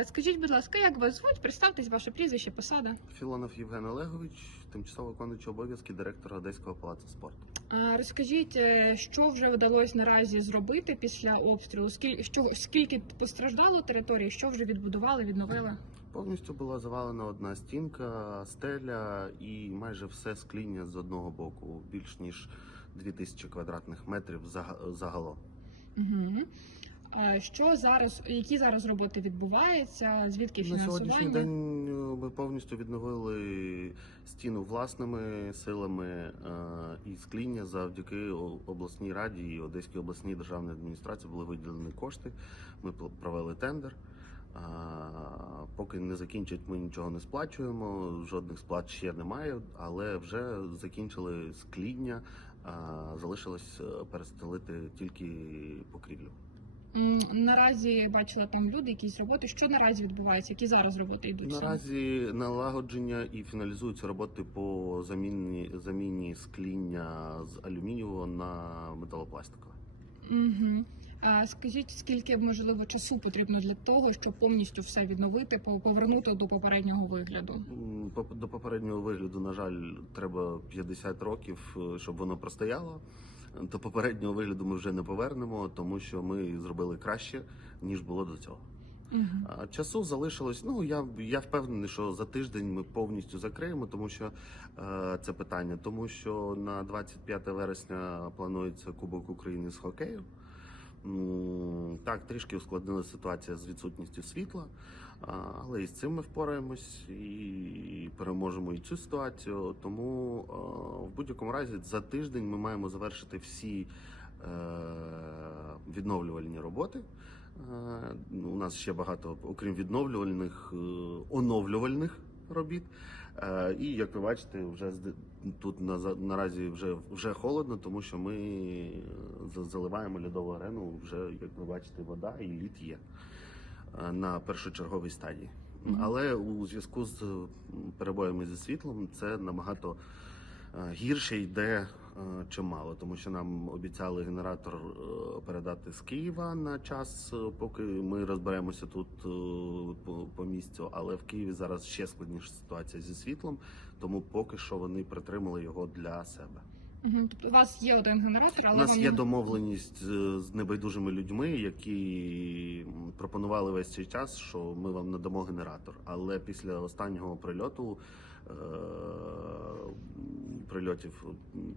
А скажіть, будь ласка, як вас звуть? Представтесь, ваше прізвище, посада. Філонов Євген Олегович, тимчасово виконуючий обов'язки директора Одеського палацу спорту. А розкажіть, е, що вже вдалося наразі зробити після обстрілу? Скільки що скільки постраждало території? Що вже відбудували, відновили? Повністю була завалена одна стінка, стеля і майже все скління з одного боку, більш ніж 2000 квадратних метрів зага- загалом. Угу. Що зараз? Які зараз роботи відбуваються? Звідки На фінансування? сьогоднішній день е, ми повністю відновили стіну власними силами е, і скління завдяки обласній раді і Одеській обласній державній адміністрації були виділені кошти. Ми провели тендер. Поки не закінчать, ми нічого не сплачуємо. Жодних сплат ще немає, але вже закінчили скління. Залишилось е, перестелити тільки покрівлю. Наразі бачила там люди, якісь роботи. Що наразі відбувається? Які зараз роботи йдуть? Наразі налагодження і фіналізуються роботи по заміні заміні скління з алюмінієвого на металопластикове. Угу. А скажіть, скільки можливо часу потрібно для того, щоб повністю все відновити, по- повернути до попереднього вигляду? До попереднього вигляду, на жаль, треба 50 років, е, щоб воно простояло. До попереднього вигляду ми вже не повернемо, тому що ми зробили краще ніж було до цього. Угу. Часу залишилось. Ну я я впевнений, що за тиждень ми повністю закриємо, тому що е, це питання, тому що на 25 вересня планується Кубок України з хокею. Так, трішки ускладнилася ситуація з відсутністю світла, але і з цим ми впораємось і переможемо і цю ситуацію. Тому в будь-якому разі за тиждень ми маємо завершити всі е, відновлювальні роботи. Е, ну, У нас ще багато, окрім відновлювальних, е, оновлювальних робіт. І як ви бачите, вже тут наразі вже, вже холодно, тому що ми заливаємо льодову арену. Вже як ви бачите, вода і лід є на першочерговій стадії. Але у зв'язку з перебоями зі світлом це набагато е, гірше йде е, чимало, тому що нам обіцяли генератор е, передати з Києва на час, е, поки ми розберемося тут е, по місцю. Але в Києві зараз ще складніша ситуація зі світлом, тому поки що вони притримали його для себе. Угу. Тобто у вас є один генератор, але У нас вам є домовленість з, з небайдужими людьми, які пропонували весь цей час, що ми вам надамо генератор. Але після останнього прильоту е- прильотів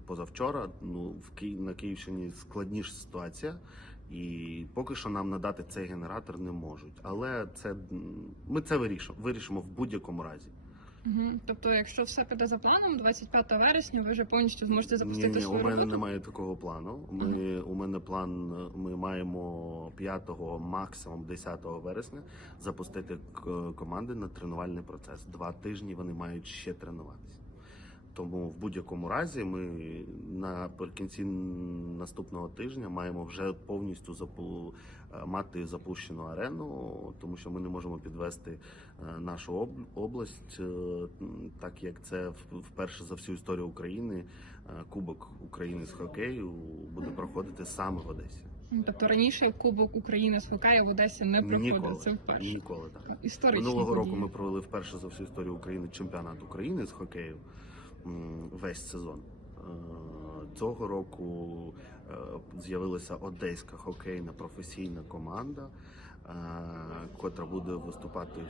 позавчора, ну в Ки... на Київщині складніша ситуація. І поки що нам надати цей генератор не можуть. Але це м, ми це вирішимо, вирішимо в будь-якому разі. Мгм. Тобто, якщо все піде за планом, 25 вересня ви вже повністю зможете запустити ні, ні, свою у мене роботу? немає такого плану. Ми у мене план. Ми маємо 5, максимум 10 вересня запустити к- команди на тренувальний процес. Два тижні вони мають ще тренуватися. Тому в будь-якому разі ми наприкінці наступного тижня маємо вже повністю запу... е, мати запущену арену, тому що ми не можемо підвести е, нашу область, е, так як це вперше за всю історію України Кубок України з хокею буде проходити саме в Одесі. Ну, Тобто раніше Кубок України з хокею в Одесі не проходив. Ніколи, Це вперше. ніколи так. Історичні Минулого року ми провели вперше за всю історію України чемпіонат України з хокею весь сезон. Цього року е, з'явилася одеська хокейна професійна команда, е, котра буде виступати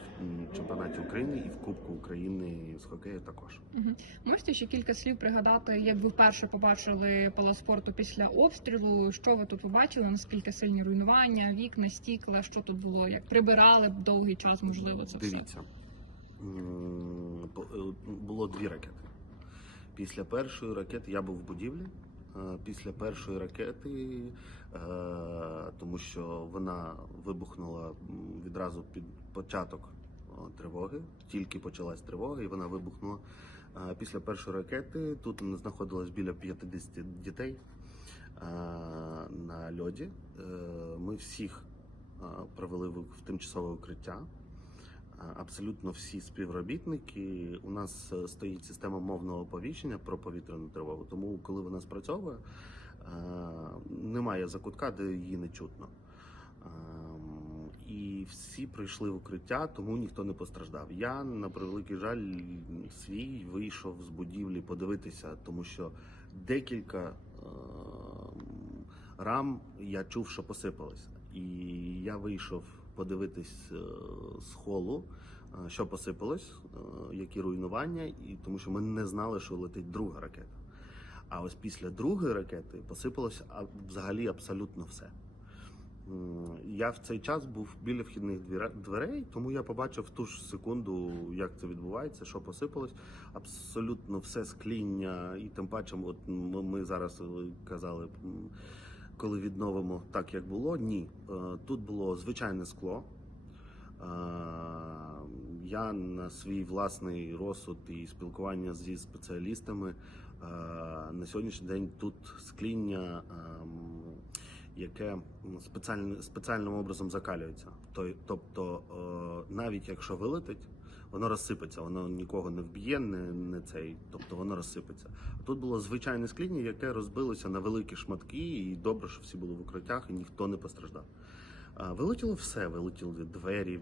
в чемпіонаті України і в Кубку України з хокею також. Мгм. Можете ще кілька слів пригадати, як ви вперше побачили палац спорту після обстрілу? Що ви тут побачили? Наскільки сильні руйнування, вікна, стікла? Що тут було? Як прибирали довгий час? Можливо, це все? Дивіться, е, було дві ракети. Після першої ракети я був в будівлі. Е, Після першої ракети, е, тому що вона вибухнула відразу під початок тривоги, тільки почалась тривога, і вона вибухнула. Е, Після першої ракети тут знаходилось біля 50 дітей е, на льоді. Е, Ми всіх е, привели в в тимчасове укриття. Абсолютно всі співробітники. У нас е, стоїть система мовного оповіщення про повітряну тривогу. Тому, коли вона спрацьовує, е, немає закутка, де її не чутно. Ем, і всі прийшли в укриття, тому ніхто не постраждав. Я на превеликий жаль свій вийшов з будівлі подивитися, тому що декілька е, рам я чув, що посипались. І я вийшов подивитись е, з холу, е, що посипалось, е, які руйнування, і тому що ми не знали, що летить друга ракета. А ось після другої ракети посипалось взагалі абсолютно все. Я в цей час був біля вхідних дверей, тому я побачив в ту ж секунду, як це відбувається, що посипалось. Абсолютно все скління, і тим паче, от ми зараз казали, коли відновимо так, як було. Ні, Е, тут було звичайне скло. Е, Я на свій власний розсуд і спілкування зі спеціалістами е, на сьогоднішній день тут скління, ем, яке спеціальним, образом закалюється. Тобто, навіть якщо вилетить, воно розсипеться, воно нікого не вб'є, не, не цей, тобто воно розсипеться. А тут було звичайне скління, яке розбилося на великі шматки, і добре, що всі були в укриттях, і ніхто не постраждав. Вилетіло все, вилетіли двері,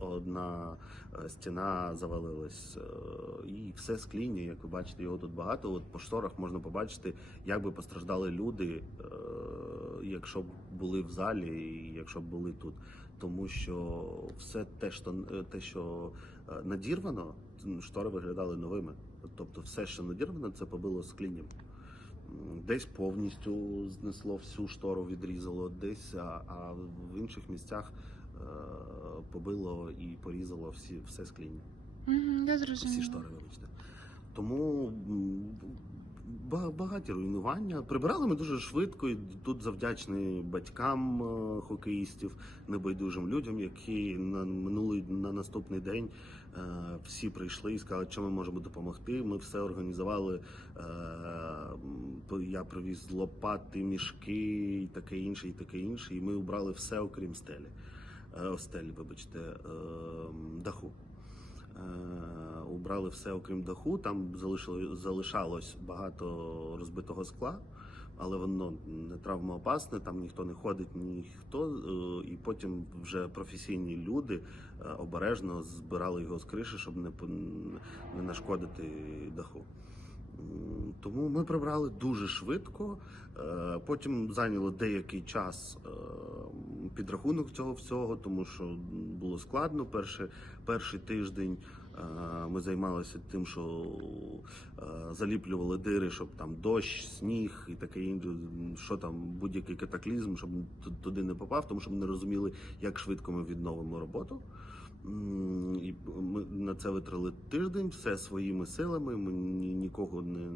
одна е, стіна завалилась, е, і все скління, як ви бачите, його тут багато. От по шторах можна побачити, як би постраждали люди, е, якщо б були в залі, і якщо б були тут. Тому що все те, що е, те, що е, надірвано, штори виглядали новими. Тобто, все, що надірвано, це побило склінням. Десь повністю знесло всю штору, відрізало, десь, а, а в інших місцях е, побило і порізало всі, все скління. Угу, я Всі штори, вибачте. Тому багаті руйнування. Прибирали ми дуже швидко, і тут завдячний батькам е, хокеїстів, небайдужим людям, які на минулий на наступний день е, всі прийшли і сказали, що ми можемо допомогти. Ми все організували. Е, Я привіз лопати, мішки, і таке інше, і таке інше. І ми убрали все, окрім стелі. Стелі, вибачте, даху. Е, Убрали все окрім даху. Там залишалось багато розбитого скла, але воно не травмоопасне, там ніхто не ходить, ніхто. е, І потім вже професійні люди е, обережно збирали його з криші, щоб не, не нашкодити даху. Тому ми прибрали дуже швидко. Е, Потім зайняло деякий час е, підрахунок цього всього, тому що було складно. Перший, перший тиждень е, ми займалися тим, що заліплювали дири, щоб там дощ, сніг і таке інше, що там будь-який катаклізм, щоб туди не попав, тому що ми не розуміли, як швидко ми відновимо роботу. І ми на це витрали тиждень, все своїми силами. Ми ні- нікого не,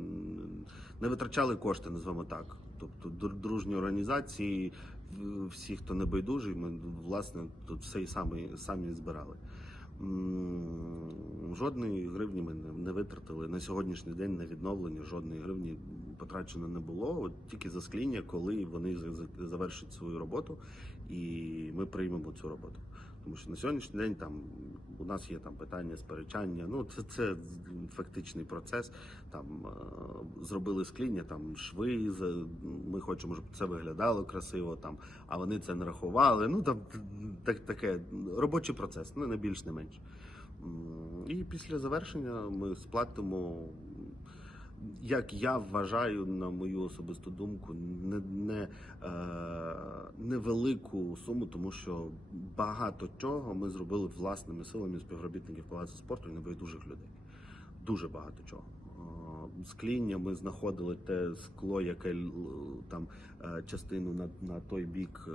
не витрачали кошти, назвемо так. Тобто дружні організації, всі, хто не байдужий, ми власне тут все і самі, самі збирали. Жодної гривні ми не, витратили на сьогоднішній день на відновлення. Жодної гривні потрачено не було. От тільки за скління, коли вони за- за- завершать свою роботу, і ми приймемо цю роботу. Тому що на сьогоднішній день там у нас є там питання сперечання. Ну це, це фактичний процес. Там е, зробили скління, там шви. Ми хочемо, щоб це виглядало красиво. Там, а вони це не рахували. Ну там так, таке робочий процес, ну не більш не менш. І після завершення ми сплатимо. Як я вважаю, на мою особисту думку, не, не, е, невелику суму, тому що багато чого ми зробили власними силами співробітників палацу спорту і небайдужих людей. Дуже багато чого. Е, Скління ми знаходили те скло, яке там е, частину на, на той бік, е,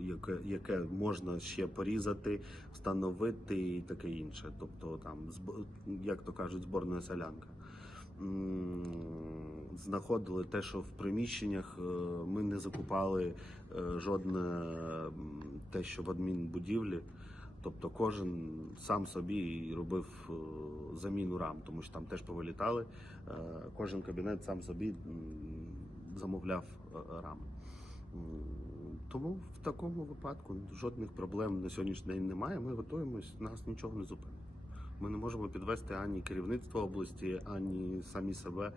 яке, яке можна ще порізати, встановити і таке інше. Тобто там, як то кажуть, зборна солянка. Знаходили те, що в приміщеннях е, ми не закупали е, жодне те, що в адмінбудівлі. Тобто кожен сам собі робив е, заміну рам, тому що там теж повилітали. Кожен кабінет сам собі замовляв рами. Тому в такому випадку жодних проблем на сьогоднішній день немає. Ми готуємось, нас нічого не зупинить. Ми не можемо підвести ані керівництво області, ані самі себе,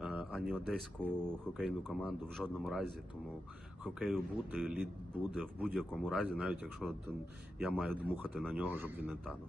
е, ані одеську хокейну команду в жодному разі. Тому хокею бути, лід буде в будь-якому разі, навіть якщо я маю дмухати на нього, щоб він не танув.